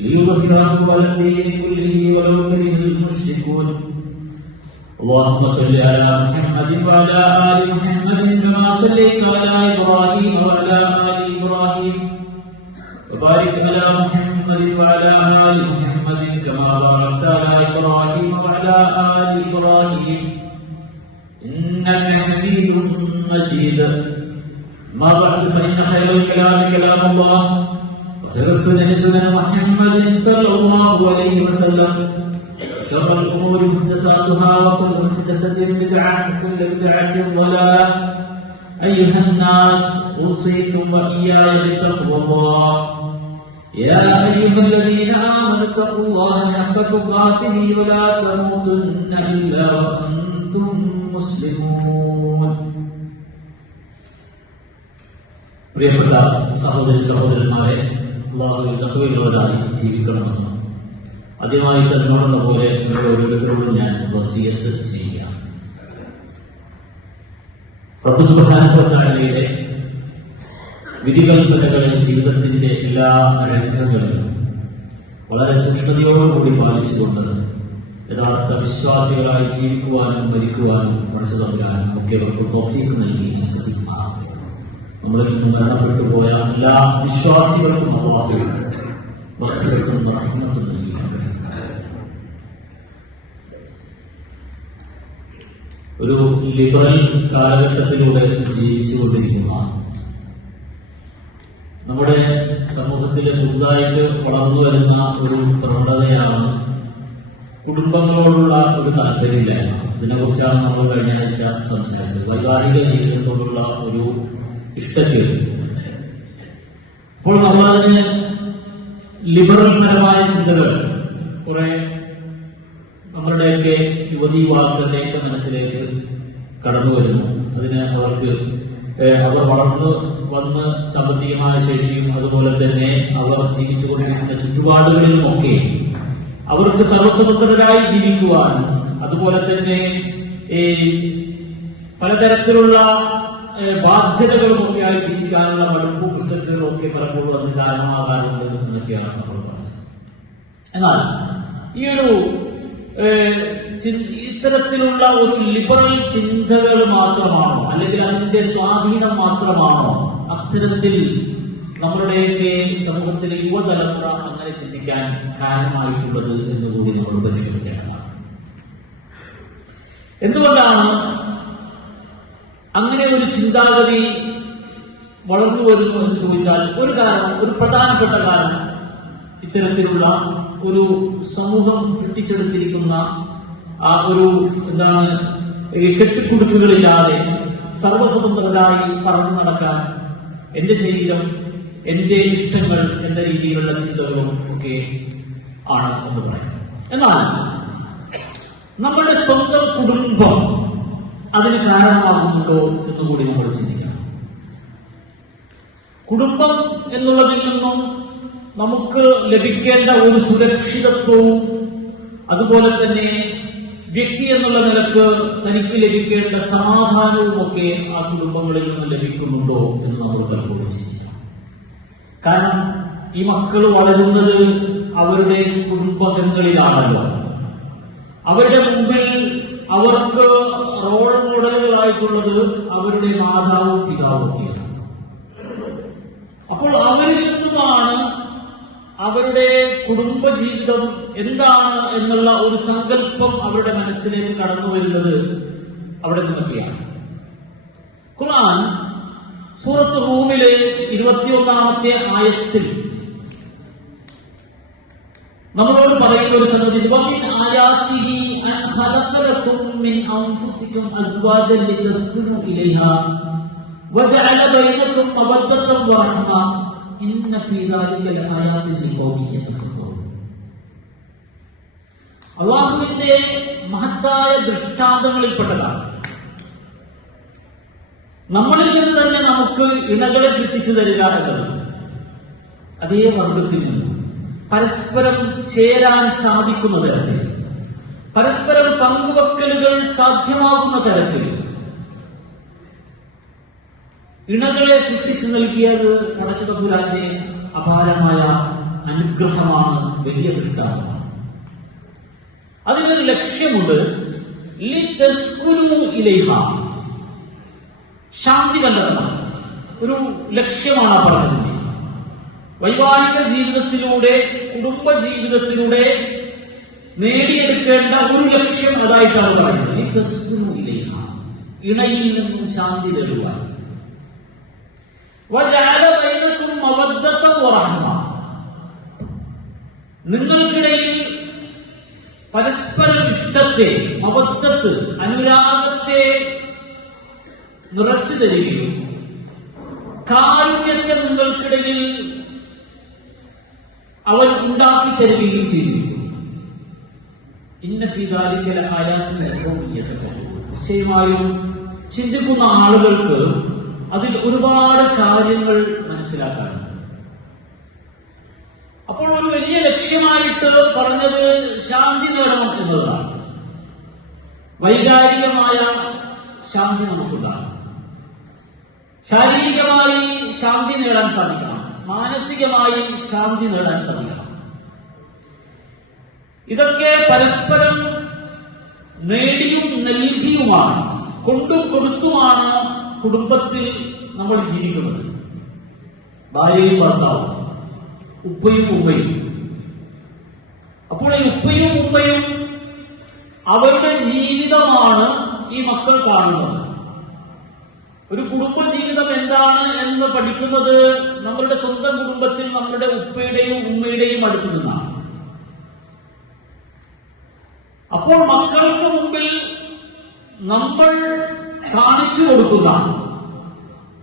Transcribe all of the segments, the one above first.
ليظهره على الدين كله ولو كره المشركون. اللهم صل على محمد وعلى آل محمد كما صليت على إبراهيم وعلى آل إبراهيم. وبارك على محمد وعلى آل محمد كما باركت على إبراهيم وعلى آل إبراهيم. إنك حميد مجيد. ما بعد فإن خير الكلام كلام الله. وخير السنن سنن محمد صلى الله عليه وسلم شر الأمور محدثاتها وكل محدثة بدعة وكل بدعة ضلالة أيها الناس أوصيكم وإياي بتقوى الله يا أيها الذين آمنوا اتقوا الله حق تقاته ولا تموتن إلا وأنتم مسلمون പ്രിയപ്പെട്ട സഹോദരി സഹോദരന്മാരെ അള്ളാഹുവിൽ തക്കവയുള്ളവരായി ജീവിക്കണമെന്ന് ആദ്യമായിട്ട് എന്നോടുള്ള പോലെ നിങ്ങൾ ഓരോരുത്തരോടും ഞാൻ വസീയത്ത് ചെയ്യുക പ്രഭുസ്പ്രധാനപ്പെട്ടയുടെ വിധികൽപ്പനകളെ ജീവിതത്തിന്റെ എല്ലാ രംഗങ്ങളിലും വളരെ സൂക്ഷ്മതയോടുകൂടി പാലിച്ചുകൊണ്ട് യഥാർത്ഥ വിശ്വാസികളായി ജീവിക്കുവാനും മരിക്കുവാനും പഠിച്ചു തമ്പുരാനും ഒക്കെ അവർക്ക് തോഫീക്ക്. നമ്മളിൽ നിന്ന് മരണപ്പെട്ടു പോയ എല്ലാ വിശ്വാസികൾക്കും അള്ളാഹു ഭക്തർക്കും ഒരു ലിബറൽ കാലഘട്ടത്തിലൂടെ ജീവിച്ചുകൊണ്ടിരിക്കുന്ന നമ്മുടെ സമൂഹത്തിൽ പുതുതായിട്ട് വളർന്നു വരുന്ന ഒരു പ്രവണതയാണ് കുടുംബങ്ങളോടുള്ള ഒരു താല്പര്യമില്ലായ്മ. ഇതിനെക്കുറിച്ചാണ് നമ്മൾ കഴിഞ്ഞ ആഴ്ച സംസാരിച്ചത്. വൈവാഹിക ജീവിതത്തോടുള്ള ഒരു ഇഷ്ടക്കേട്. അപ്പോൾ നമ്മൾ അതിന് ലിബറൽ പരമായ ചിന്തകൾ കുറെ നമ്മളുടെയൊക്കെ യുവതി യുവാക്കളുടെയൊക്കെ മനസ്സിലേക്ക് കടന്നു വരുന്നു. അതിന് അവർക്ക് അവർ വളർന്നു വന്ന് സാമ്പത്തികമായ ശേഷിയും അതുപോലെ തന്നെ അവർ ജീവിച്ചുകൊണ്ടിരിക്കുന്ന ചുറ്റുപാടുകളിലുമൊക്കെ അവർക്ക് സർവസ്വതന്ത്രരായി ജീവിക്കുവാനും അതുപോലെ തന്നെ പലതരത്തിലുള്ള ഏഹ്, ബാധ്യതകളുമൊക്കെ ആയി ജീവിക്കാനുള്ള മടുപ്പ് പുസ്തകങ്ങളൊക്കെ പലപ്പോഴും അതിന് കാരണമാകാറുണ്ട് എന്നൊക്കെയാണ് നമ്മൾ പറഞ്ഞത്. എന്നാൽ ഈ ഒരു ഇത്തരത്തിലുള്ള ഒരു ലിബറൽ ചിന്തകൾ മാത്രമാണോ അല്ലെങ്കിൽ അതിന്റെ സ്വാധീനം മാത്രമാണോ അത്തരത്തിൽ നമ്മളുടെയൊക്കെ സമൂഹത്തിലെ യുവതലമുറ അങ്ങനെ ചിന്തിക്കാൻ കാരണമായിട്ടുള്ളത് എന്ന് കൂടി നമ്മൾ പരിശോധിക്കേണ്ടതാണ്. എന്തുകൊണ്ടാണ് അങ്ങനെ ഒരു ചിന്താഗതി വളർന്നു വരുന്നു എന്ന് ചോദിച്ചാൽ ഒരു കാരണം ഒരു പ്രധാനപ്പെട്ട കാരണം ഇത്തരത്തിലുള്ള ഒരു സമൂഹം സൃഷ്ടിച്ചെടുത്തിരിക്കുന്ന ആ ഒരു എന്താണ് കെട്ടിക്കുടുക്കുകളില്ലാതെ സർവസ്വതന്ത്രരായി പറഞ്ഞു നടക്കാൻ എന്റെ ശരീരം എന്റെ ഇഷ്ടങ്ങൾ എന്ന രീതിയിലുള്ള ചിന്തകളും ഒക്കെ ആണ് എന്ന് പറയും എന്നാൽ നമ്മുടെ സ്വന്തം കുടുംബം അതിന് കാരണമാകുന്നുണ്ടോ എന്ന് കൂടി നമ്മൾ ചിന്തിക്കണം. കുടുംബം എന്നുള്ളതിൽ നിന്നും നമുക്ക് ലഭിക്കേണ്ട ഒരു സുരക്ഷിതത്വവും അതുപോലെ തന്നെ വ്യക്തി എന്നുള്ള നിലയ്ക്ക് തനിക്ക് ലഭിക്കേണ്ട സമാധാനവും ഒക്കെ ആ കുടുംബങ്ങളിൽ നിന്ന് ലഭിക്കുന്നുണ്ടോ എന്ന് നമ്മൾ പലപ്പോഴും ചിന്തിക്കണം. കാരണം ഈ മക്കൾ വളരുന്നത് അവരുടെ കുടുംബങ്ങളിലാണല്ലോ അവരുടെ മുമ്പിൽ അവർക്ക് റോൾ മോഡലുകളായിട്ടുള്ളത് അവരുടെ മാതാവും പിതാവൊക്കെയാണ് അപ്പോൾ അവരിൽ നിന്നുമാണ് അവരുടെ കുടുംബജീവിതം എന്താണ് എന്നുള്ള ഒരു സങ്കല്പം അവരുടെ മനസ്സിലേക്ക് കടന്നു വരുന്നത് അവിടെ നിന്നൊക്കെയാണ്. ഖുർആൻ സൂറത്ത് റൂമിലെ ഇരുപത്തിയൊന്നാമത്തെ ആയത്തിൽ നമ്മളോട് പറയുന്ന ഒരു സംഗതി വമിൻ ആയാത്തിഹി അൻ ഖലഖലകും മിൻ അൻഫുസികും പറയുന്ന ഒരു സംഗതി അള്ളാഹുവിന്റെ മഹത്തായ ദൃഷ്ടാന്തങ്ങളിൽപ്പെട്ടതാണ്. നമ്മളിൽ നിന്ന് തന്നെ നമുക്ക് ഇണകളെ സൃഷ്ടിച്ചു തരിക എന്നത് അതേ വർഗത്തിൽ നിന്ന് പരസ്പരം ചേരാൻ സാധിക്കുന്ന തരത്തിൽ. പരസ്പരം പങ്കുവെക്കലുകൾ സാധ്യമാകുന്ന തരത്തിൽ. ഇണകളെ സൃഷ്ടിച്ചു നൽകിയത് പടച്ചതപുരാന്റെ അപാരമായ അനുഗ്രഹമാണ് വലിയ ദൃഷ്ടാന്തമാണ് അതിനൊരു ലക്ഷ്യമുണ്ട്. ശാന്തി കണ്ടെത്തണം. ഒരു ലക്ഷ്യമാണ് ആ പറഞ്ഞതിന്റെ വൈവാഹിക ജീവിതത്തിലൂടെ കുടുംബ ജീവിതത്തിലൂടെ നേടിയെടുക്കേണ്ട ഒരു ലക്ഷ്യം അതായിട്ടാണ് പറയുന്നത്. ഇണയിൽ നിന്നും ശാന്തി തരുക. നിങ്ങൾക്കിടയിൽ പരസ്പരം ഇഷ്ടത്തെ മവത്വത്ത് അനുരാഗത്തെ നിറച്ചു തരികയും കാരുണ്യത്തെ നിങ്ങൾക്കിടയിൽ അവൻ ഉണ്ടാക്കി തരികയും ചെയ്തു. നിശ്ചയമായും ചിന്തിക്കുന്ന ആളുകൾക്ക് അതിൽ ഒരുപാട് കാര്യങ്ങൾ മനസ്സിലാക്കാനുണ്ട് അപ്പോൾ ഒരു വലിയ ലക്ഷ്യമായിട്ട് പറഞ്ഞത് ശാന്തി നേടണം എന്നതാണ്. വൈകാരികമായ ശാന്തി നമുക്കുണ്ടാകും ശാരീരികമായി ശാന്തി നേടാൻ സാധിക്കണം. മാനസികമായി ശാന്തി നേടാൻ ശ്രമിക്കണം. ഇതൊക്കെ പരസ്പരം നേടിയും നൽകിയുമാണ് കൊണ്ടും കൊടുത്തുമാണ് കുടുംബത്തിൽ നമ്മൾ ജീവിക്കുന്നത്. ഭാര്യയും ഭർത്താവും ഉപ്പയും ഉമ്മയും. അപ്പോൾ ഈ ഉപ്പയും ഉമ്മയും അവരുടെ ജീവിതമാണ് ഈ മക്കൾ കാണുന്നത്. ഒരു കുടുംബ ജീവിതം എന്താണ് എന്ന് പഠിക്കുന്നത് നമ്മളുടെ സ്വന്തം കുടുംബത്തിൽ നമ്മളുടെ ഉപ്പയുടെയും ഉമ്മയുടെയും അടുത്തു നിന്നാണ്. അപ്പോൾ മക്കൾക്ക് മുമ്പിൽ നമ്മൾ കാണിച്ചു കൊടുക്കുന്ന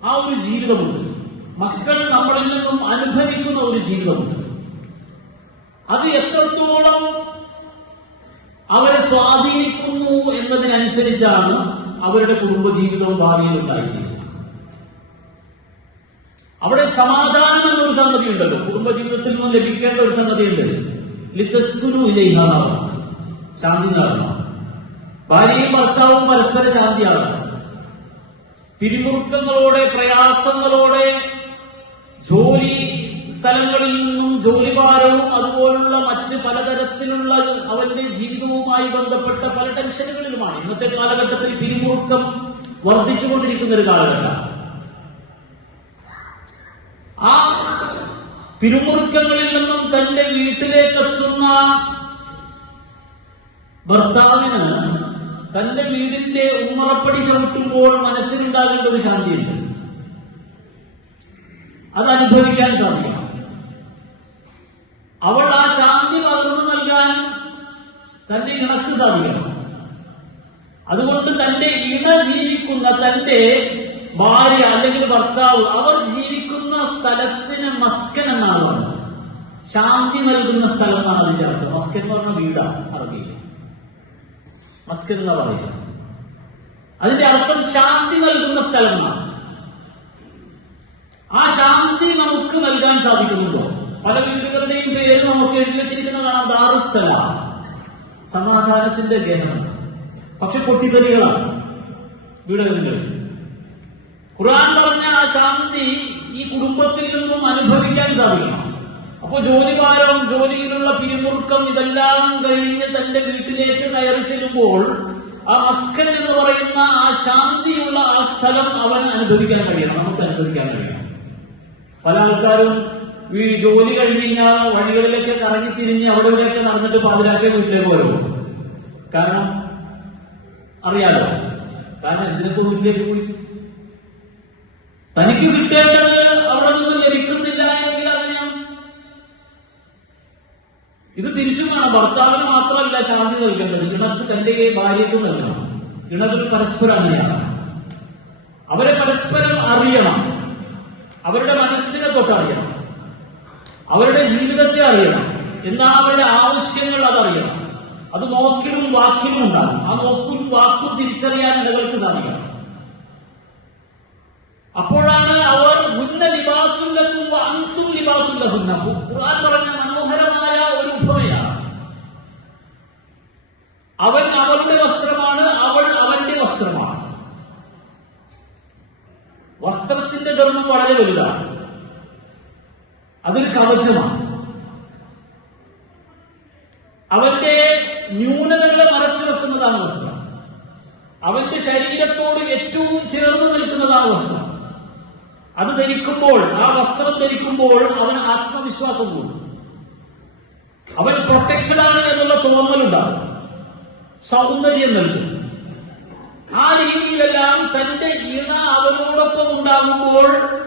ആ ഒരു ജീവിതമുണ്ട്. മക്കൾ നമ്മളിൽ നിന്നും അനുഭവിക്കുന്ന ഒരു ജീവിതമുണ്ട്. അത് എത്രത്തോളം അവരെ സ്വാധീനിക്കുന്നു എന്നതിനനുസരിച്ചാണ് അവരുടെ കുടുംബജീവിതവും ഭാവിയിൽ ഉണ്ടായിരിക്കുന്നത് അവിടെ സമാധാനം എന്നൊരു സംഗതി ഉണ്ടല്ലോ. കുടുംബജീവിതത്തിൽ നിന്നും ലഭിക്കേണ്ട ഒരു സംഗതിയുണ്ട് ലിത്തസ്കുനു ഇലൈഹാണ് ശാന്തി നേടണം ഭാര്യയും ഭർത്താവും പരസ്പര ശാന്തിയാകണം പിരിമുറുക്കങ്ങളോടെ പ്രയാസങ്ങളോടെ ജോലി സ്ഥലങ്ങളിൽ നിന്നും ജോലിഭാരവും അതുപോലുള്ള മറ്റ് പലതരത്തിലുള്ള അവന്റെ ജീവിതവുമായി ബന്ധപ്പെട്ട പല ടെൻഷനുകളിലുമാണ്. ഇന്നത്തെ കാലഘട്ടത്തിൽ പിരിമുറുക്കം വർദ്ധിച്ചുകൊണ്ടിരിക്കുന്ന ഒരു കാലഘട്ടം. ആ പിരിമുറുക്കങ്ങളിൽ നിന്നും തന്റെ വീട്ടിലേക്ക് എത്തുന്ന ഭർത്താവിന് തന്റെ വീടിന്റെ ഉമ്മറപ്പടി ചവിട്ടുമ്പോൾ മനസ്സിലുണ്ടാകേണ്ട ഒരു ശാന്തിയുണ്ട്. അത് അനുഭവിക്കാൻ സാധിക്കണം അവൾ ആ ശാന്തി പകർന്നു നൽകാൻ തന്റെ ഇണക്ക് സാധിക്കണം. അതുകൊണ്ട് തന്റെ ഇണ ജീവിക്കുന്ന തന്റെ ഭാര്യ അല്ലെങ്കിൽ ഭർത്താവ് അവർ ജീവിക്കുന്ന സ്ഥലത്തിന് മസ്കൻ എന്നാണ് പറയുന്നത് ശാന്തി നൽകുന്ന സ്ഥലമാണ് അതിന്റെ അർത്ഥം. മസ്കൻ എന്ന് പറഞ്ഞ വീടാണ് അറബിയിൽ. മസ്കൻ എന്ന് പറയുക. അതിന്റെ അർത്ഥം ശാന്തി നൽകുന്ന സ്ഥലമാണ്. ആ ശാന്തി നമുക്ക് നൽകാൻ സാധിക്കുന്നുണ്ടോ? പല വീടുകളുടെയും പേര് നമുക്ക് എഴുതി വെച്ചിരിക്കുന്ന കാണാം ദാറുസ്ഥല സമാധാനത്തിന്റെ ഗേഹം. പക്ഷെ പൊട്ടിത്തെറികളാണ് വീടുകളിൽ. ഖുർആൻ പറഞ്ഞ ആ ശാന്തി ഈ കുടുംബത്തിൽ നിന്നും അനുഭവിക്കാൻ സാധിക്കണം. അപ്പോ ജോലിഭാരം ജോലിയിലുള്ള പിരിമുറുക്കം ഇതെല്ലാം കഴിഞ്ഞ് തന്റെ വീട്ടിലേക്ക് കയറി ചെല്ലുമ്പോൾ ആ അസ്കൻ എന്ന് പറയുന്ന ആ ശാന്തിയുള്ള ആ സ്ഥലം അവൻ അനുഭവിക്കാൻ കഴിയണം നമുക്ക് അനുഭവിക്കാൻ കഴിയണം. പല ആൾക്കാരും ജോലി കഴിഞ്ഞ് കഴിഞ്ഞാൽ വഴികളിലൊക്കെ കറങ്ങി തിരിഞ്ഞ് അവിടെ ഇവിടെയൊക്കെ നടന്നിട്ട് പാതിരാക്കെ വീട്ടിലേക്ക് വരും കാരണം അറിയാലോ കാരണം എന്തിനൊക്കെ വീട്ടിലേക്ക് പോയി? തനിക്ക് കിട്ടേണ്ടത് അവിടെ നിന്ന് ലഭിക്കുന്നില്ല എങ്കിൽ അതിനാ ഇത് തിരിച്ചും വേണം. ഭർത്താവിന് മാത്രമല്ല ശാന്തി നൽകേണ്ടത്. ഇണക്ക് തന്റെ ഭാര്യക്ക് നൽകണം. ഇണകൾ പരസ്പരം അങ്ങനെയാണ്. അവരെ പരസ്പരം അറിയണം. അവരുടെ മനസ്സിനെ തൊട്ടറിയണം. അവരുടെ ജീവിതത്തെ അറിയണം. എന്താണ് അവരുടെ ആവശ്യങ്ങൾ അതറിയണം അത് നോക്കിലും വാക്കിലും ഉണ്ടാകും. ആ നോക്കും വാക്കും തിരിച്ചറിയാൻ നിങ്ങൾക്ക് സാധിക്കണം അപ്പോഴാണ് അവർ ഉന്ന നിവാസം ലിബാസുല്ലക്കും അന്തും ലിബാസുല്ലക്കുന്ന ഖുർആൻ പറഞ്ഞ മനോഹരമായ ഒരു ഉപമയാണ്. അവൻ അവളുടെ വസ്ത്രമാണ് അവൾ അവന്റെ വസ്ത്രമാണ്. വസ്ത്രത്തിന്റെ ധർമ്മം വളരെ വലുതാണ്. അതൊരു കവചമാണ്. അവന്റെ ന്യൂനതകളെ മറച്ചു വെക്കുന്നതാണ് വസ്ത്രം. അവന്റെ ശരീരത്തോട് ഏറ്റവും ചേർന്ന് നിൽക്കുന്നതാണ് വസ്ത്രം. അത് ധരിക്കുമ്പോൾ ആ വസ്ത്രം ധരിക്കുമ്പോൾ അവന് ആത്മവിശ്വാസം കൂടും. അവൻ പ്രൊട്ടക്ഷഡാണ് എന്നുള്ള തോന്നലുണ്ടാകും. സൗന്ദര്യം നൽകും. ആ രീതിയിലെല്ലാം തന്റെ ഇണ അവനോടൊപ്പം ഉണ്ടാകുമ്പോൾ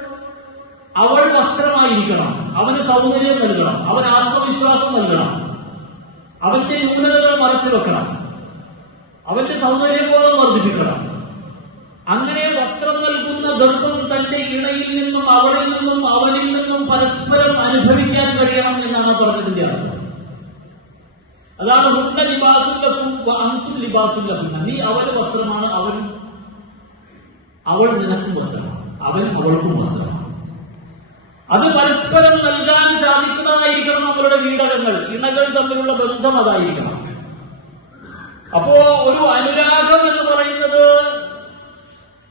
അവൾ വസ്ത്രമായിരിക്കണം. അവന് സൗന്ദര്യം നൽകണം. അവൻ ആത്മവിശ്വാസം നൽകണം. അവന്റെ ന്യൂനതകൾ മറച്ചു വെക്കണം. അവന്റെ സൗന്ദര്യബോധം വർദ്ധിപ്പിക്കണം. അങ്ങനെ വസ്ത്രം നൽകുന്ന ഗർഭം തന്റെ ഇണയിൽ നിന്നും അവളിൽ നിന്നും അവനിൽ നിന്നും പരസ്പരം അനുഭവിക്കാൻ കഴിയണം എന്നാണ് പറഞ്ഞതിന്റെ അർത്ഥം. അതാണ് ഹുണ്ട ലിബാസുല്ലക്കും അന്തും ലിബാസുല്ലക്കും നീ അവന് വസ്ത്രമാണ് അവൻ അവൾ നിനക്കും വസ്ത്രമാണ് അവൻ അവൾക്കും വസ്ത്രമാണ്. അത് പരസ്പരം നൽകാൻ സാധിക്കുന്നതായിരിക്കണം നമ്മളുടെ വീടകങ്ങൾ ഇണകൾ തമ്മിലുള്ള ബന്ധം അതായിരിക്കണം. അപ്പോ ഒരു അനുരാഗം എന്ന് പറയുന്നത്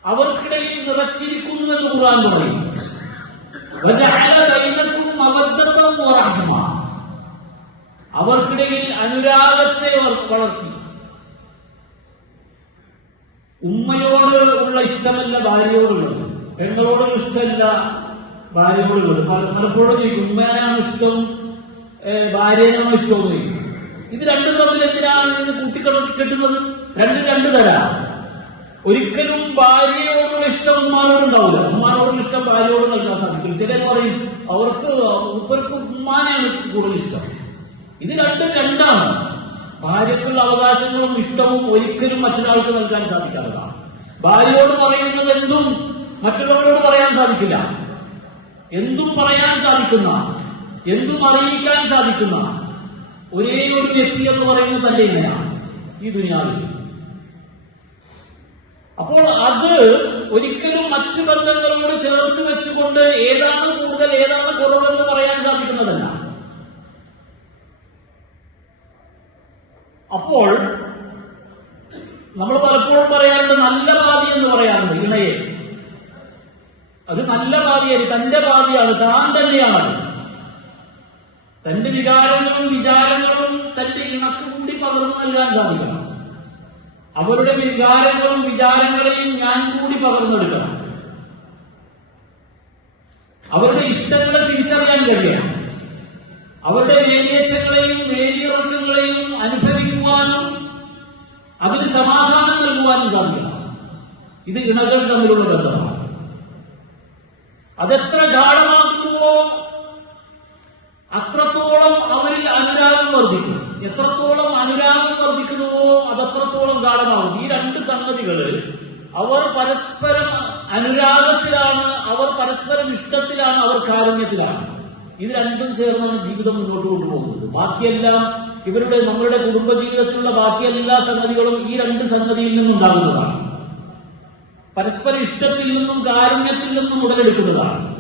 അവർക്കിടയിൽ നിറച്ചിരിക്കുന്നു എന്ന് ഖുർആൻ പറയും. അവർക്കിടയിൽ അനുരാഗത്തെ വളർത്തി. ഉമ്മയോട് ഉള്ള ഇഷ്ടമല്ല ഭാര്യയോടുള്ളത് പെങ്ങളോടുള്ള ഇഷ്ടമല്ല ഭാര്യയോടുള്ളത് പല- പലപ്പോഴും ചോദിക്കും ഉമ്മേനാണ് ഇഷ്ടം? ഭാര്യനാണോ ഇഷ്ടം ഇത് രണ്ടും തമ്മിൽ എന്തിനാണ് ഇത് കൂട്ടിക്കെട്ടുന്നത് രണ്ടും രണ്ട് തരാം. ഒരിക്കലും ഭാര്യയോടുള്ള ഇഷ്ടം ഉമ്മാനോടുണ്ടാവില്ല ഉമ്മാനോടുള്ള ഇഷ്ടം ഭാര്യയോട് നൽകാൻ സാധിക്കും ചിലർ പറയും അവർക്ക് ഉപ്പർക്ക് ഉമ്മാനെയാണ് കൂടുതൽ ഇഷ്ടം. ഇത് രണ്ടും രണ്ടാണ്. ഭാര്യക്കുള്ള അവകാശങ്ങളും ഇഷ്ടവും ഒരിക്കലും മറ്റൊരാൾക്ക് നൽകാൻ സാധിക്കാത്തതാണ്. ഭാര്യയോട് പറയുന്നത് എന്തും മറ്റുള്ളവരോട് പറയാൻ സാധിക്കില്ല. എന്തും പറയാൻ സാധിക്കുന്ന എന്തും അറിയിക്കാൻ സാധിക്കുന്ന ഒരേ ഒരു വ്യക്തി എന്ന് പറയുന്നത് തന്റെ ഇങ്ങനെയാണ് ഈ ദുനിയാവിൽ. അപ്പോൾ അത് ഒരിക്കലും മറ്റു ബന്ധങ്ങളോട് ചേർത്ത് വെച്ചുകൊണ്ട് ഏതാണ് കൂടുതൽ ഏതാണ് കുറവെന്ന് പറയാൻ സാധിക്കുന്നതല്ല. അപ്പോൾ നമ്മൾ പലപ്പോഴും പറയാറുണ്ട് നല്ല പാതി എന്ന് പറയാറുണ്ട് ഇണയെ. അത് നല്ല പാതിയാണ് തന്റെ പാതിയാണ് താൻ തന്നെയാണ്. തന്റെ വികാരങ്ങളും വിചാരങ്ങളും തന്റെ ഇണക്ക് കൂടി പകർന്നു നൽകാൻ സാധിക്കണം. അവരുടെ വികാരങ്ങളും വിചാരങ്ങളെയും ഞാൻ കൂടി പകർന്നെടുക്കണം. അവരുടെ ഇഷ്ടങ്ങളെ തിരിച്ചറിയാൻ കഴിയണം. അവരുടെ വേലിയേറ്റങ്ങളെയും വേലിയിറക്കങ്ങളെയും അനുഭവിക്കുവാനും അതിന് സമാധാനം നൽകുവാനും സാധിക്കണം. ഇത് ഇണകൾ തമ്മിലുള്ള ബന്ധമാണ്. അതെത്ര ഗാഠമാക്കുന്നുവോ അത്രത്തോളം അവരിൽ അനുരാഗം വർദ്ധിക്കുന്നു എത്രത്തോളം അനുരാഗം വർദ്ധിക്കുന്നുവോ അതത്രത്തോളം ഗാഠമാകും. ഈ രണ്ട് സംഗതികൾ അവർ പരസ്പരം അനുരാഗത്തിലാണ് അവർ പരസ്പരം ഇഷ്ടത്തിലാണ് അവർ കാരുണ്യത്തിലാണ്. ഇത് രണ്ടും ചേർന്നാണ് ജീവിതം മുന്നോട്ട് കൊണ്ടുപോകുന്നത്. ബാക്കിയെല്ലാം ഇവരുടെ നമ്മളുടെ കുടുംബജീവിതത്തിലുള്ള ബാക്കി എല്ലാ സംഗതികളും ഈ രണ്ട് സംഗതിയിൽ നിന്നുണ്ടാകുന്നതാണ്. പരസ്പര ഇഷ്ടത്തിൽ നിന്നും കാരുണ്യത്തിൽ നിന്നും ഉടലെടുക്കുന്നതാണ്.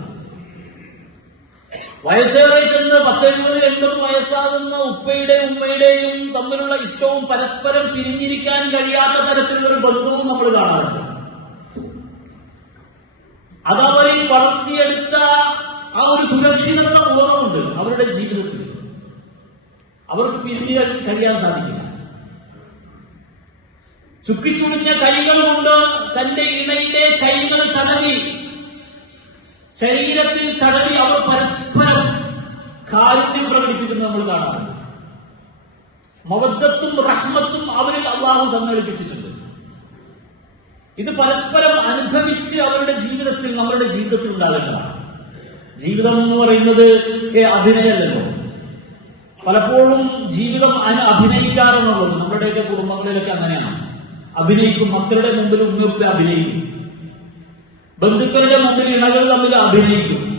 വയസ്സേറെ ചെന്ന് പത്തെഴുപത് എൺപത് വയസ്സാകുന്ന ഉപ്പയുടെ ഉമ്മയുടെയും തമ്മിലുള്ള ഇഷ്ടവും പരസ്പരം പിരിഞ്ഞിരിക്കാൻ കഴിയാത്ത തരത്തിലുള്ള ഒരു ബന്ധവും നമ്മൾ കാണാറുണ്ട്. അതവരിൽ വളർത്തിയെടുത്ത ആ ഒരു സുരക്ഷിതത്വ ബോധമുണ്ട് അവരുടെ ജീവിതത്തിൽ. അവർക്ക് പിരിഞ്ഞു കഴി- കഴിയാൻ സാധിക്കില്ല. ചുക്കിച്ചുളിഞ്ഞ കൈകൾ കൊണ്ട് തന്റെ ഇണയിലെ കൈകൾ തടവി ശരീരത്തിൽ തടവി അവർ പരസ്പരം കാരുണ്യം പ്രകടിപ്പിക്കുന്നത് നമ്മൾ കാണാറുണ്ട് മവദ്ദത്തും റഹ്മത്തും അവരിൽ അള്ളാഹു സമ്മേളിപ്പിച്ചിട്ടുണ്ട്. ഇത് പരസ്പരം അനുഭവിച്ച് അവരുടെ ജീവിതത്തിൽ നമ്മളുടെ ജീവിതത്തിൽ ഉണ്ടാകേണ്ടതാണ്. ജീവിതം എന്ന് പറയുന്നത് അഭിനയല്ലോ പലപ്പോഴും ജീവിതം അഭിനയിക്കാറെന്നുള്ളത് നമ്മുടെയൊക്കെ കുടുംബങ്ങളിലൊക്കെ അങ്ങനെയാണ്. അഭിനയിക്കും. മക്കളുടെ മുമ്പിൽ ഉമ്മയൊക്കെ അഭിനയിക്കും. ബന്ധുക്കളുടെ മുമ്പിൽ ഇണകൾ തമ്മിൽ അഭിനയിക്കും.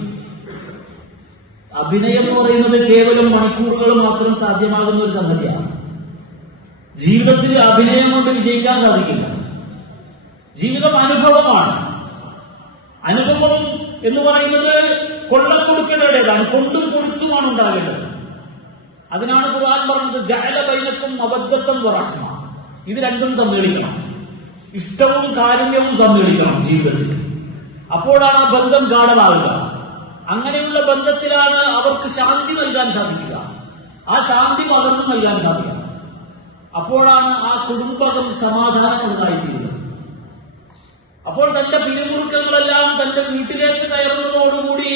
അഭിനയം എന്ന് പറയുന്നത് കേവലം മണിക്കൂറുകൾ മാത്രം സാധ്യമാകുന്ന ഒരു സംഗതിയാണ്. ജീവിതത്തിൽ അഭിനയം കൊണ്ട് വിജയിക്കാൻ സാധിക്കില്ല. ജീവിതം അനുഭവമാണ്. അനുഭവം എന്ന് പറയുന്നത് കൊള്ളക്കൊടുക്കേണ്ടതാണ് കൊണ്ടും കൊടുത്തുമാണ് ഉണ്ടാകേണ്ടത്. അതിനാണ് ഖുർആൻ പറഞ്ഞത് ജഅല ബൈനക്കും അബദ്ധത്തം വറഹ്മ. ഇത് രണ്ടും സമ്മേളിക്കണം. ഇഷ്ടവും കാരുണ്യവും സമ്മേളിക്കണം ജീവിതത്തിൽ. അപ്പോഴാണ് ആ ബന്ധം ഗാഠമാകുക അങ്ങനെയുള്ള ബന്ധത്തിലാണ് അവർക്ക് ശാന്തി നൽകാൻ സാധിക്കുക. ആ ശാന്തി പകർന്നു നൽകാൻ സാധിക്കുക. അപ്പോഴാണ് ആ കുടുംബകം സമാധാനമുള്ളതായിത്തീരുന്നത് അപ്പോൾ തന്റെ പിരിമുറുക്കങ്ങളെല്ലാം തന്റെ വീട്ടിലേക്ക് കയറുന്നതോടുകൂടി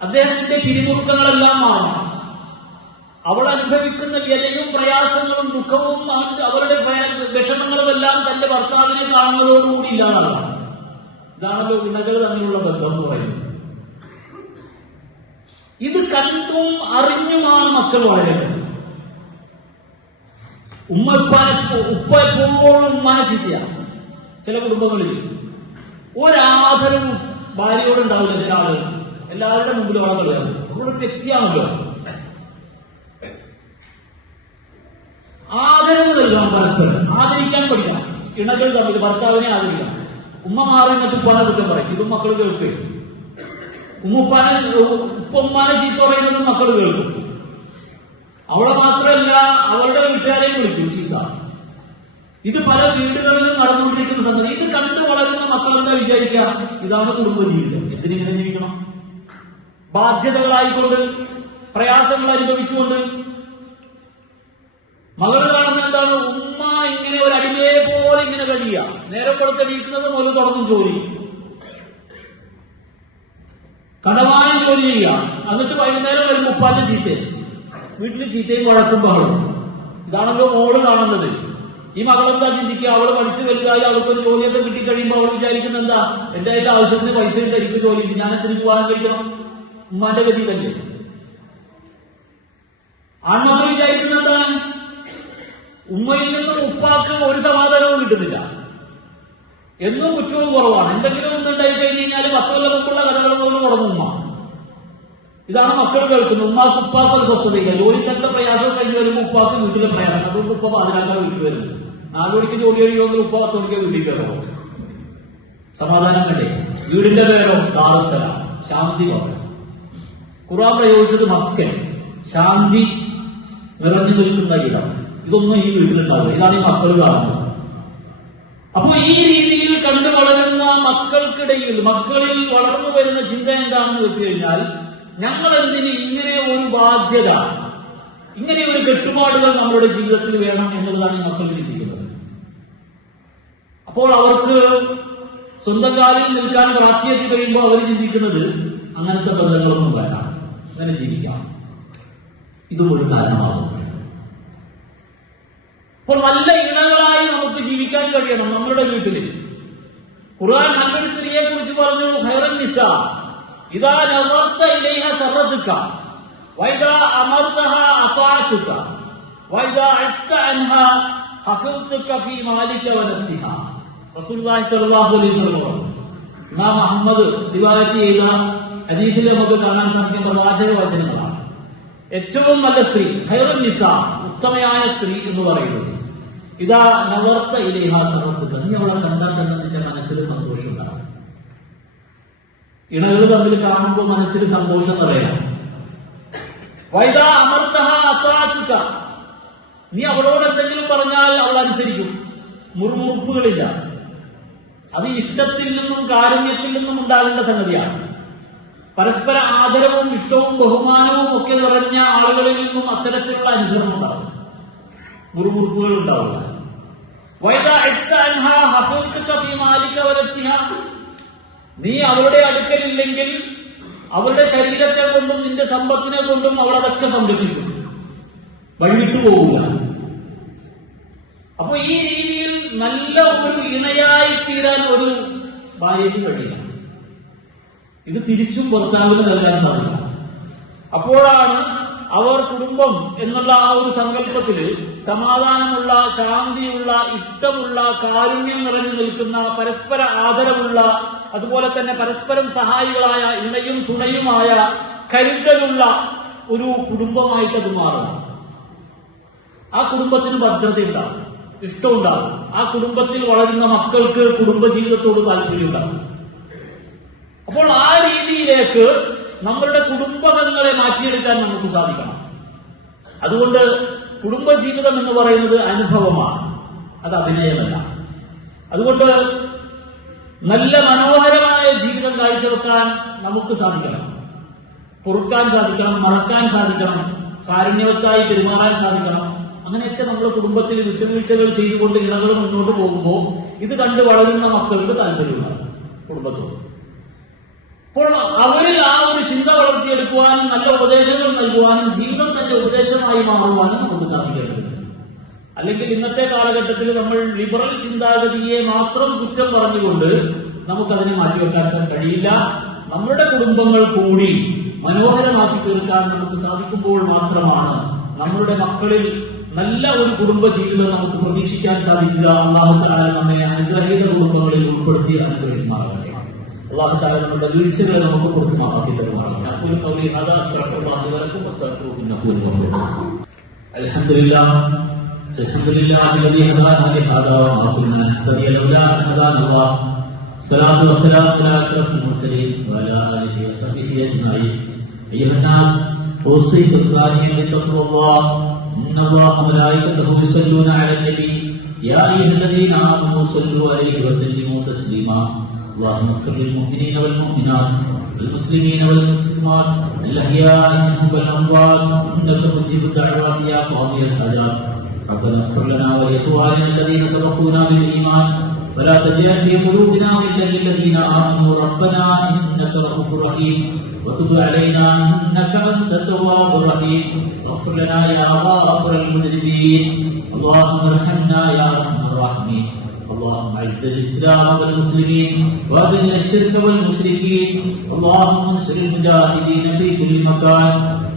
അദ്ദേഹത്തിന്റെ പിരിമുറുക്കങ്ങളെല്ലാം മാറണം അവൾ അനുഭവിക്കുന്ന വ്യതയും പ്രയാസങ്ങളും ദുഃഖവും അവരുടെ വിഷമങ്ങളുമെല്ലാം തന്റെ ഭർത്താവിനെ കാണുന്നതോടുകൂടി ഇല്ലാതാണ് ഇതാണല്ലോ വിനകൾ തമ്മിലുള്ള ബന്ധം എന്ന് പറയുന്നത്. ഇത് കണ്ടും അറിഞ്ഞുമാണ് മക്കൾ വളരുന്നത്. ഉമ്മ ഉപ്പ എപ്പോഴും ഉമ്മാനെ ചില കുടുംബങ്ങളിൽ. ഒരാദരവും ഭാര്യയോട് ഉണ്ടാവില്ല ചില ആളുകൾ എല്ലാവരുടെ മുമ്പിൽ വളർന്നുള്ളത് അവിടെ വ്യക്തിയാണല്ലോ. ആദരവ് നൽകണം പരസ്പരം ആദരിക്കാൻ പഠിക്കണം. ഇണകൾ തമ്മിൽ ഭർത്താവിനെ ആദരിക്കണം. ഉമ്മ മാറി എന്നിട്ട് ഉപ്പാനെ കുറ്റം പറയും. ഇതും മക്കൾ കേൾക്കും. ഉമ്മുപ്പാനെ ഉപ്പുമ്മാനെ ചീത്ത പറയുന്നതും മക്കൾ കേൾക്കും. അവളെ മാത്രമല്ല അവളുടെ വീട്ടുകാരെയും വിളിക്കും ചീത്ത. ഇത് പല വീടുകളിലും നടന്നുകൊണ്ടിരിക്കുന്ന സംഗതി. ഇത് കണ്ടു വളരുന്ന മക്കൾ എന്താ വിചാരിക്കുക? ഇതാണ് കുടുംബജീവിതം എന്തിനിങ്ങനെ ജീവിക്കണം? ബാധ്യതകളായിക്കൊണ്ട് പ്രയാസങ്ങൾ അനുഭവിച്ചുകൊണ്ട് മകൾ കാണുന്ന എന്താണ്? ഉമ്മ ഇങ്ങനെ ഒരു അടിമയെ പോലെ ഇങ്ങനെ കഴിയുക നേരം കൊടുത്തെണീക്കുന്നത് മുതൽ തുടങ്ങും ജോലി. കടമായി ജോലി ചെയ്യുക. എന്നിട്ട് വൈകുന്നേരം വരും ഉപ്പാന്റെ ചീത്തയും. വീട്ടിൽ ചീത്തയും വഴക്കും ബഹളും. ഇതാണല്ലോ മോൾ കാണുന്നത്. ഈ മകളെന്താ ചിന്തിക്കുക? അവൾ പഠിച്ചു വലുതായി അവൾക്കൊരു ജോലിയൊക്കെ കിട്ടി കഴിയുമ്പോൾ അവൾ വിചാരിക്കുന്ന എന്താ? എന്റെ അതിന്റെ ആവശ്യത്തിന് പൈസ ഉണ്ട് എനിക്ക് ജോലി ഉണ്ട്. ഞാൻ എത്ര വിവാഹം കഴിക്കണം? ഉമ്മാന്റെ ഗതി തന്നെ ആൺമക്കൾ വിചാരിക്കുന്ന എന്താണ്? ഉമ്മയിൽ നിന്നും ഉപ്പാക്ക് ഒരു സമാധാനവും കിട്ടുന്നില്ല. എന്നും കുറ്റവും കുറവാണ്. എന്തെങ്കിലും ഒന്ന് ഉണ്ടായി കഴിഞ്ഞു കഴിഞ്ഞാൽ പത്ത് കൊല്ലം മുമ്പുള്ള മുതൽ തുടങ്ങും ഉമ്മ. ഇതാണ് മക്കൾ കേൾക്കുന്നത്. ഉമ്മാക്ക് ഉപ്പാക്ക് ഒരു സ്വസ്ഥതയില്ല ജോലി സ്ഥലത്തെ പ്രയാസം കഴിഞ്ഞ് വരുമ്പോൾ ഉപ്പാക്ക് വീട്ടിലെ പ്രയാസം. അതുകൊണ്ട് ഉപ്പ പാതിരാക്കാൻ വീട്ടിൽ വരുന്നത് നാല് മണിക്ക് ജോലി കഴിയുമെങ്കിൽ ഉപ്പ പത്ത് മണിക്ക് വീട്ടിൽ കയറും. സമാധാനം കണ്ടേ? വീടിന്റെ പേരോ ദാറസലാം ശാന്തി പറഞ്ഞു. ഖുർആൻ പ്രയോഗിച്ചത് മസ്കൻ. ശാന്തി നിറഞ്ഞു നിൽക്കുന്ന ഇടം. ഇതൊന്നും ഈ വീട്ടിലുണ്ടാവില്ല ഇതാണ് ഈ മക്കൾ കാണുന്നത്. അപ്പൊ ഈ രീതിയിൽ കണ്ടു വളരുന്ന മക്കൾക്കിടയിൽ മക്കളിൽ വളർന്നു വരുന്ന ചിന്ത എന്താണെന്ന് വെച്ച് കഴിഞ്ഞാൽ ഞങ്ങൾ എന്തിന് ഇങ്ങനെ ഒരു ബാധ്യത ഇങ്ങനെ ഒരു കെട്ടുപാടുകൾ നമ്മുടെ ജീവിതത്തിൽ വേണം എന്നുള്ളതാണ് ഈ മക്കൾ ചിന്തിക്കുന്നത്. അപ്പോൾ അവർക്ക് സ്വന്തം കാലിൽ നിൽക്കാൻ പ്രാപ്തിയെത്തി കഴിയുമ്പോൾ അവർ ചിന്തിക്കുന്നത് അങ്ങനത്തെ ബന്ധങ്ങളൊന്നും വേണ്ട. അങ്ങനെ ജീവിക്കാം. ഇതും ഒരു കാരണമാകുന്നു. അപ്പോൾ നല്ല ഇണകളായി നമുക്ക് ജീവിക്കാൻ കഴിയണം നമ്മുടെ വീട്ടിൽ. ഖുർആൻ നല്ലൊരു സ്ത്രീയെ കുറിച്ച് പറഞ്ഞു ഹൈറൻ നിസ ഇതാ നവർത്ത ഇലൈഹ സർറത്തുക്ക വൈദാ അമർത്തഹ അതാഅത്തുക വൈദാ അത്ത അൻഹ ഹഫൽത്തുക ഫീ മാലിക വനഫ്സിഹ റസൂലുള്ളാഹി സ്വല്ലല്ലാഹു അലൈഹി വസല്ലം ഇമാം അഹമ്മദ് റിവായത്ത് ചെയ്ത ഹദീസിൽ നമുക്ക് കാണാൻ സാധിക്കുന്ന വാചക വചനങ്ങളാണ്. ഏറ്റവും നല്ല സ്ത്രീ ഹൈറൻ നിസ ഉത്തമയായ സ്ത്രീ എന്ന് പറയുന്നത്. ഇതാ നവർത്ത ഇലേഹ സർവത്തുക നീ അവളെ കണ്ടാൽ തന്നെ നിന്റെ മനസ്സിൽ സന്തോഷം ഉണ്ടാവും. ഇണകൾ തമ്മിൽ കാണുമ്പോൾ മനസ്സിൽ സന്തോഷം നിറയാം വൈദാ അമർത്തഹ അത്താത്തുക നീ അവളോട് എന്തെങ്കിലും പറഞ്ഞാൽ അവൾ അനുസരിക്കും. മുറുമുറുപ്പുകളില്ല. അത് ഇഷ്ടത്തിൽ നിന്നും കാരുണ്യത്തിൽ നിന്നും ഉണ്ടാകേണ്ട സംഗതിയാണ്. പരസ്പര ആദരവും ഇഷ്ടവും ബഹുമാനവും ഒക്കെ നിറഞ്ഞ ആളുകളിൽ നിന്നും അത്തരത്തിലുള്ള അനുസരണം ഉണ്ടാവും മുറുമുറുപ്പുകൾ വനഫ്സിഹ. നീ അവളുടെ അടുക്കലില്ലെങ്കിൽ അവളുടെ ശരീരത്തെ കൊണ്ടും നിന്റെ സമ്പത്തിനെ കൊണ്ടും അവൾ അതൊക്കെ സംരക്ഷിക്കും. വഴിവിട്ടു പോവുക അപ്പൊ ഈ രീതിയിൽ നല്ല ഒരു ഇണയായി തീരാൻ ഒരു ഭാര്യയ്ക്ക് കഴിയില്ല. ഇത് തിരിച്ചും ഭർത്താവിന് നൽകാൻ സാധിക്കും. അപ്പോഴാണ് അവർ കുടുംബം എന്നുള്ള ആ ഒരു സങ്കല്പത്തിൽ സമാധാനമുള്ള ശാന്തിയുള്ള ഇഷ്ടമുള്ള കാരുണ്യം നിറഞ്ഞു നിൽക്കുന്ന പരസ്പര ആദരവുള്ള അതുപോലെ തന്നെ പരസ്പരം സഹായികളായ ഇണയും തുണയുമായ കരുതലുള്ള ഒരു കുടുംബമായിട്ട് അത് മാറും ആ കുടുംബത്തിന് ഭദ്രതയുണ്ടാവും ഇഷ്ടമുണ്ടാവും. ആ കുടുംബത്തിൽ വളരുന്ന മക്കൾക്ക് കുടുംബജീവിതത്തോട് താല്പര്യമുണ്ടാവും. അപ്പോൾ ആ രീതിയിലേക്ക് നമ്മളുടെ കുടുംബകങ്ങളെ മാറ്റിയെടുക്കാൻ നമുക്ക് സാധിക്കണം. അതുകൊണ്ട് കുടുംബജീവിതം എന്ന് പറയുന്നത് അനുഭവമാണ്. അത് അഭിനയമല്ല. അതുകൊണ്ട് നല്ല മനോഹരമായ ജീവിതം കാഴ്ചവെക്കാൻ നമുക്ക് സാധിക്കണം. പൊറുക്കാൻ സാധിക്കണം മറക്കാൻ സാധിക്കണം കാരുണ്യവത്തായി പെരുമാറാൻ സാധിക്കണം. അങ്ങനെയൊക്കെ നമ്മുടെ കുടുംബത്തിൽ വിട്ടുവീഴ്ചകൾ ചെയ്തുകൊണ്ട് ഇണകൾ മുന്നോട്ട് പോകുമ്പോൾ ഇത് കണ്ട് വളരുന്ന മക്കൾക്ക് താല്പര്യമുണ്ടാകും കുടുംബത്തോട്. അപ്പോൾ അവരിൽ ആ ഒരു ചിന്ത വളർത്തിയെടുക്കുവാനും നല്ല ഉപദേശങ്ങൾ നൽകുവാനും ജീവിതം തന്റെ ഉപദേശമായി മാറുവാനും നമുക്ക് സാധിക്കേണ്ടതുണ്ട് അല്ലെങ്കിൽ ഇന്നത്തെ കാലഘട്ടത്തിൽ നമ്മൾ ലിബറൽ ചിന്താഗതിയെ മാത്രം കുറ്റം പറഞ്ഞുകൊണ്ട് നമുക്കതിനെ മാറ്റിവെക്കാൻ കഴിയില്ല. നമ്മുടെ കുടുംബങ്ങൾ കൂടി മനോഹരമാക്കി തീർക്കാൻ നമുക്ക് സാധിക്കുമ്പോൾ മാത്രമാണ് നമ്മളുടെ മക്കളിൽ നല്ല ഒരു കുടുംബ ജീവിതം നമുക്ക് പ്രതീക്ഷിക്കാൻ സാധിക്കുക. അള്ളാഹു നമ്മെ അനുഗ്രഹീത കുടുംബങ്ങളിൽ ഉൾപ്പെടുത്തി അനുഗ്രഹിക്കുമാറാകട്ടെ അള്ളാഹു താല നമ്മുടെ വീഴ്ചകളെ നമുക്ക് പുറത്തുമാക്കി തരുമാറാകട്ടെ അപ്പോഴും قولي هذا استغفر الله لي ولكم واستغفروه انه هو الغفور الرحيم. الحمد لله الحمد لله الذي هدانا لهذا وما كنا نهتدي لولا ان هدانا الله الصلاة والسلام على أشرف المرسلين وعلى آله وصحبه أجمعين أيها الناس أوصيكم ثانيا بتقوى الله إن الله وملائكته يصلون على النبي يا أيها الذين آمنوا صلوا عليه وسلموا تسليما اللهم اغفر للمؤمنين والمؤمنات والمسلمين والمسلمات الأحياء منهم والأموات إنك مجيب الدعوات يا قاضي الحاجات. ربنا اغفر لنا ولإخواننا الذين سبقونا بالإيمان ولا تجعل في قلوبنا غلا للذين آمنوا. ربنا إنك رؤوف رحيم وتب علينا إنك أنت التواب الرحيم. واغفر لنا يا غافر المذنبين اللهم ارحمنا يا أرحم الراحمين. اللهم اعز الاسلام والمسلمين واذل الشرك والمشركين. اللهم انصر المجاهدين في كل مكان.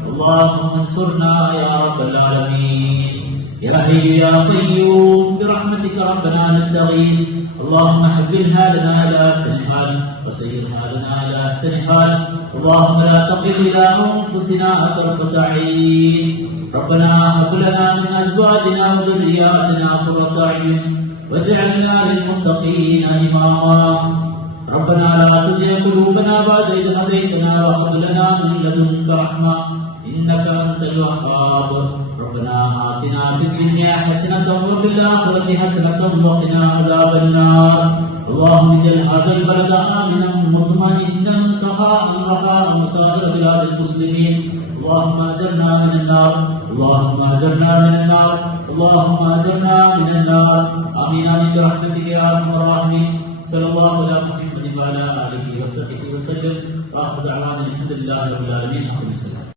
اللهم انصرنا يا رب العالمين. يا حي يا قيوم برحمتك ربنا نستغيث. اللهم حببها لنا على احسن حال وسيرها لنا على احسن حال اللهم لا تقل إلى أنفسنا طرفه عين. ربنا هب لنا من أزواجنا وذرياتنا قرة أعين. واجعلنا للمتقين إماما. ربنا لا تزغ قلوبنا بعد إذ هديتنا وهب لنا من لدنك رحمة إنك أنت الوهاب. ربنا آتنا في الدنيا حسنة وفي الآخرة حسنة وقنا عذاب النار. اللهم اجعل هذا البلد آمنا مطمئنا سخاء رخاء وسائر بلاد المسلمين. اللهم أجرنا من النار. اللهم أجرنا من النار اللهم أجرنا من النار. آمين آمين برحمتك يا أرحم الراحمين. صلى الله على محمد وعلى آله وصحبه وسلم. وآخر دعوانا الحمد لله رب العالمين. أقم الصلاة.